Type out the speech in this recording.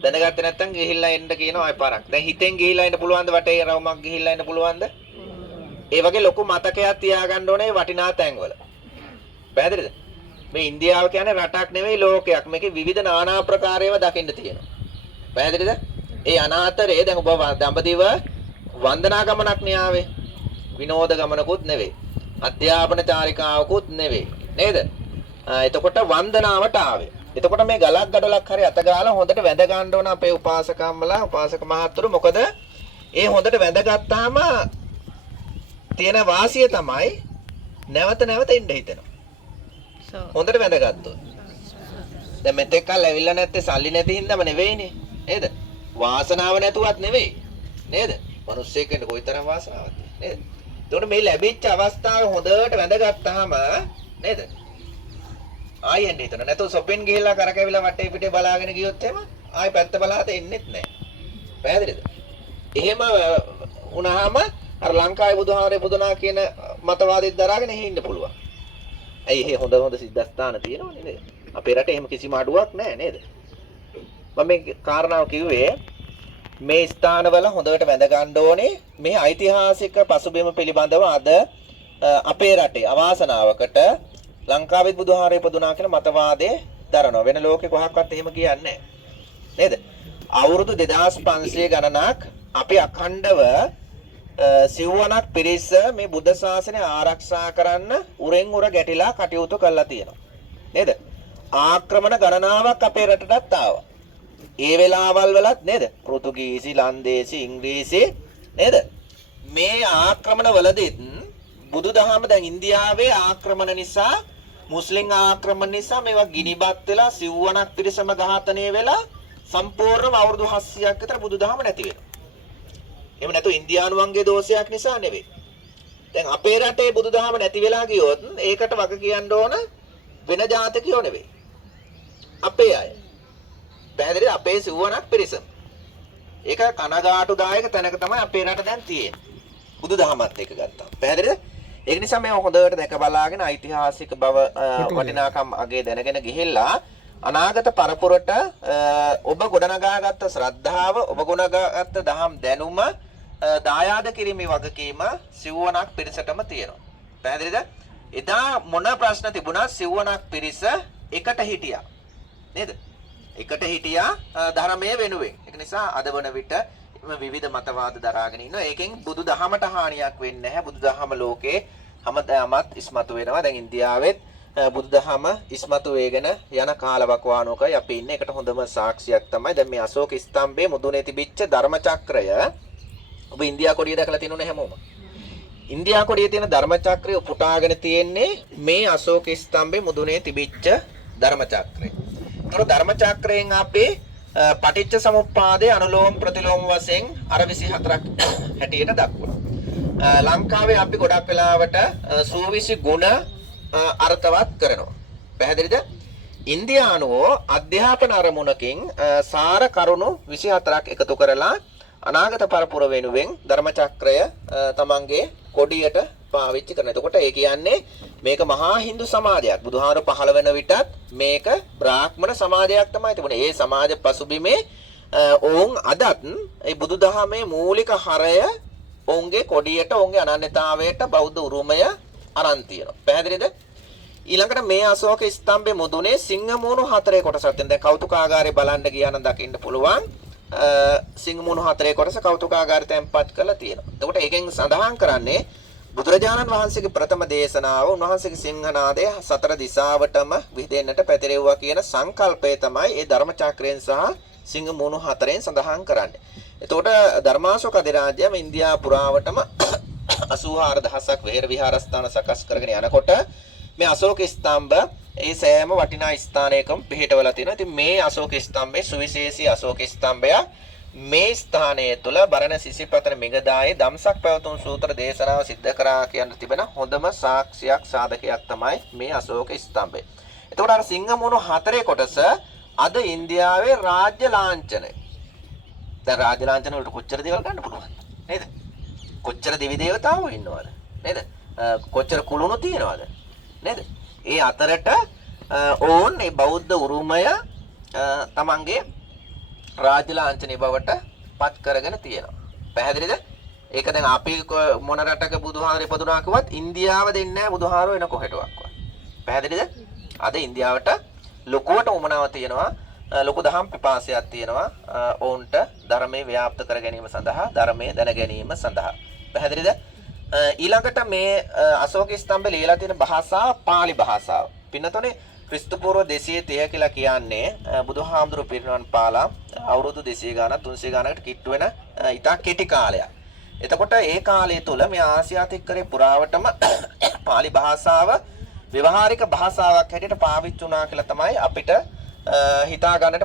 දැනගත්තේ නැත්නම් ගිහිල්ලා එන්න කියනවා අය පාරක්. දැන් හිතෙන් ගිහිල්ලා එන්න පුළුවන්ද වටේ රවුමක් ගිහිල්ලා එන්න පුළුවන්ද? ඒ වගේ ලොකු මතකයක් තියාගන්න ඕනේ වටිනා තැන්වල. පැහැදිලිද? මේ ඉන්දියාව කියන්නේ රටක් නෙවෙයි ලෝකයක්. මේකේ විවිධ নানা ආකාරයව දකින්න තියෙනවා. පැහැදිලිද? ඒ අනාතරේ දැන් ඔබ දඹදිව වන්දනා ගමනක් න්යාවේ. විනෝද ගමනකුත් නෙවෙයි. අධ්‍යාපන චාරිකාවකුත් නෙවෙයි. නේද? එතකොට වන්දනාවට ආවේ. එතකොට මේ ගලක් ගඩොලක් හරි අත ගාලා හොඳට වැඳ ගන්න ඕන අපේ උපාසකම්මලා උපාසක මහත්තුරු. මොකද ඒ හොඳට වැඳගත්තාම තියෙන වාසිය තමයි නැවත නැවත ඉන්න හිතෙනවා. හොඳට වැඳගත්තොත්. දැන් මෙතෙක් කල් ඇවිල්ලා නැත්තේ සල්ලි නැති හින්දාම නෙවෙයිනේ. නේද? වාසනාව නැතුවත් නෙවෙයි. නේද? මිනිස්සෙක් වෙන්න කොයිතරම් වාසනාවක්ද? නේද? එතකොට මේ ලැබිච්ච අවස්ථාව හොඳට වැඳගත්තාම නේද? ආයෙත් හිතන නැතු සොපෙන් ගිහිල්ලා කරකැවිලා වටේ පිටේ බලාගෙන ගියොත් එහෙම ආයෙ පැත්ත බලාත එන්නෙත් නැහැ. පැහැදිලිද? එහෙම වුණාම අර ලංකාවේ බුදුහාමරේ බුදුනා කියන මතවාදෙත් දරාගෙන එහෙ ඉන්න පුළුවන්. ඇයි එහෙ හොඳ හොඳ සිද්ධාස්ථාන තියෙනවනේ නේද? අපේ රටේ එහෙම කිසිම අඩුවක් නැහැ නේද? මම මේ කාරණාව කිව්වේ මේ ස්ථානවල හොඳට වැඳ ගන්න ඕනේ. මේ ඓතිහාසික පසුබිම පිළිබඳව අද අපේ රටේ අවාසනාවකට ලංකාවේ බුදුහාරේ පදුනා කියලා මතවාදේ දරනවා. වෙන ලෝකේ කොහක්වත් එහෙම කියන්නේ නැහැ. නේද? අවුරුදු 2500 ගණනක් අපි අඛණ්ඩව සිව්වනක් පිරිස මේ බුද්ධ ශාසනය ආරක්ෂා කරන්න උරෙන් උර ගැටිලා කටයුතු කරලා තියෙනවා. නේද? ආක්‍රමණ ගණනාවක් අපේ රටටත් ආවා. ඒ වෙලාවල් වලත් නේද? පෘතුගීසි, ලන්දේසි, ඉංග්‍රීසි නේද? මේ ආක්‍රමණ වලදීත් බුදුදහම දැන් ඉන්දියාවේ ආක්‍රමණ නිසා මුස්ලිම් ආක්‍රමණ නිසා මේවා ගිනිබත් වෙලා සිව්වනක් පිරිසම ඝාතනය වෙලා සම්පූර්ණම අවුරුදු 700ක් විතර බුදුදහම නැති වෙනවා. එහෙම නැතු ඉන්දියානුවන්ගේ දෝෂයක් නිසා නෙවෙයි. දැන් අපේ රටේ බුදුදහම නැති වෙලා ගියොත් ඒකට වග කියන්න ඕන වෙන ජාතකයෝ නෙවෙයි. අපේ අය. පැහැදිලිද? අපේ සිව්වනක් පිරිසම. ඒක කනගාටුදායක තැනක තමයි අපේ රට දැන් තියෙන්නේ. බුදුදහමත් එක්ක ගත්තා. පැහැදිලිද? ඒක නිසා මේ හොඳට දැක බලාගෙන ඓතිහාසික බව වටිනාකම් අගේ දැනගෙන ගිහිල්ලා අනාගත පරපුරට ඔබ ගොඩනගාගත්ත ශ්‍රද්ධාව, ඔබ ගොඩනගාගත්ත දහම් දැනුම දායාද කිරීමේ වගකීම සිව්වනක් පිරිසටම තියෙනවා. පැහැදිලිද? එදා මොන ප්‍රශ්න තිබුණා සිව්වනක් පිරිස එකට හිටියා. නේද? එකට හිටියා ධර්මයේ වෙනුවෙන්. ඒක නිසා අද වන විට විවිධ මතවාද දරාගෙන ඉන්නවා. ඒකෙන් බුදුදහමට හානියක් වෙන්නේ නැහැ. බුදුදහම ලෝකේ හැමදාමත් ඉස්මතු වෙනවා. දැන් ඉන්දියාවෙත් බුදුදහම ඉස්මතු වේගෙන යන කාලවකවානුවකයි අපි ඉන්නේ. ඒකට හොඳම සාක්ෂියක් තමයි දැන් මේ අශෝක ස්තම්භයේ මුදුනේ තිබිච්ච ධර්ම චක්‍රය. ඔබ ඉන්දියා කොඩිය දැකලා තියෙනුනේ හැමෝම. ඉන්දියා කොඩියේ තියෙන ධර්ම චක්‍රය පුටාගෙන තියෙන්නේ මේ අශෝක ස්තම්භයේ මුදුනේ තිබිච්ච ධර්ම චක්‍රය. ඒතර ධර්ම චක්‍රයෙන් අපි පටිච්ච සමුප්පාදයේ අනුලෝම ප්‍රතිලෝම වශයෙන් අර 24ක් හැටියට දක්වනවා. ලංකාවේ අපි ගොඩක් වෙලාවට සූවිසි ගුණ අර්ථවත් කරනවා. පැහැදිලිද? ඉන්දියානුවෝ අධ්‍යාපන අරමුණකින් සාර කරුණු 24ක් එකතු කරලා අනාගත පරපුර වෙනුවෙන් ධර්ම චක්‍රය තමන්ගේ කොඩියට පාවිච්චි කරනවා. එතකොට ඒ කියන්නේ මේක මහා හින්දු සමාජයක්. බුදුහාර පහළ වෙන විටත් මේක බ්‍රාහ්මණ සමාජයක් තමයි තිබුණේ. ඒ සමාජ පසුබිමේ ඔවුන් අදත් ඒ බුදුදහමේ මූලික හරය ඔවුන්ගේ කොඩියට, ඔවුන්ගේ අනන්‍යතාවයට බෞද්ධ උරුමය අරන් තියෙනවා. පැහැදිලිද? ඊළඟට මේ අශෝක ස්තම්භයේ මුදුනේ සිංහමූණු 4 කොටසක් තියෙනවා. දැන් කෞතුකාගාරේ බලන්න ගියා නම් දකින්න පුළුවන්. සිංහමූණු 4 කොටස කෞතුකාගාරේ තැන්පත් කරලා තියෙනවා. එතකොට ඒකෙන් සඳහන් කරන්නේ බුදුරජාණන් වහන්සේගේ ප්‍රථම දේශනාව උන්වහන්සේගේ සිංහනාදය සතර දිසාවටම විහිදෙන්නට පැතිරෙව්වා කියන සංකල්පය තමයි ඒ ධර්ම චක්‍රයෙන් සහ සිංහමූණු 4ෙන් සඳහන් කරන්නේ. එතකොට ධර්මාශෝක අධිරාජ්‍යම ඉන්දියා පුරාවටම 84000ක් වෙහෙර විහාරස්ථාන සකස් කරගෙන යනකොට මේ අශෝක ස්තම්භ ඒ සෑම වටිනා ස්ථානයකම පිහිටවලා තියෙනවා. ඉතින් මේ අශෝක ස්තම්භයේ සුවිශේෂී අශෝක ස්තම්භය මේ ස්ථානයේ තුල බරණ සිසිපතන මිගදායේ ධම්සක් පැවතුම් සූත්‍ර දේශනාව සිද්ධ කරා කියන තිබෙන හොඳම සාක්ෂියක් සාධකයක් තමයි මේ අශෝක ස්තම්භය. එතකොට අර සිංහමූණු 4 කොටස අද ඉන්දියාවේ රාජ්‍ය ලාංඡනය. දැන් රාජ්‍ය ලාංඡන වලට කොච්චර දේවල් ගන්න පුළුවන්ද? නේද? කොච්චර දෙවි දේවතාවෝ ඉන්නවද? නේද? කොච්චර කුළුණු තියනවද? නේද? ඒ අතරට ඕන් මේ බෞද්ධ උරුමය තමන්ගේ රාජ්‍ය ලාංඡනීය බවට පත් කරගෙන තියෙනවා. පැහැදිලිද? ඒක දැන් අපි මොන රටක බුදුහාර ඉපදුනා කිව්වත් ඉන්දියාව දෙන්නේ නැහැ බුදුහාරෝ එන කොහෙටවත්. පැහැදිලිද? අද ඉන්දියාවට ලොකුවට උමනාව තියෙනවා. ලොකු දහම් පිපාසයක් තියෙනවා. ඔවුන්ට ධර්මයේ ව්‍යාප්ත කර ගැනීම සඳහා, ධර්මයේ දැන ගැනීම සඳහා. පැහැදිලිද? ඊළඟට මේ අශෝක ස්තම්භේ ලියලා තියෙන භාෂාව පාලි භාෂාව. පින්නතොනේ ක්‍රිස්තු පූර්ව 230 කියලා කියන්නේ බුදුහාමුදුරු පිරිනවන් පාලා අවුරුදු 200 ගානක් 300 ගානකට කිට්ටු වෙන ඉතා කෙටි කාලයක්. එතකොට ඒ කාලය තුල මේ ආසියාතික්කරේ පුරාවටම පාලි භාෂාව ව්‍යවහාරික භාෂාවක් හැටියට පාවිච්චි වුණා කියලා තමයි අපිට හිතා ගන්නට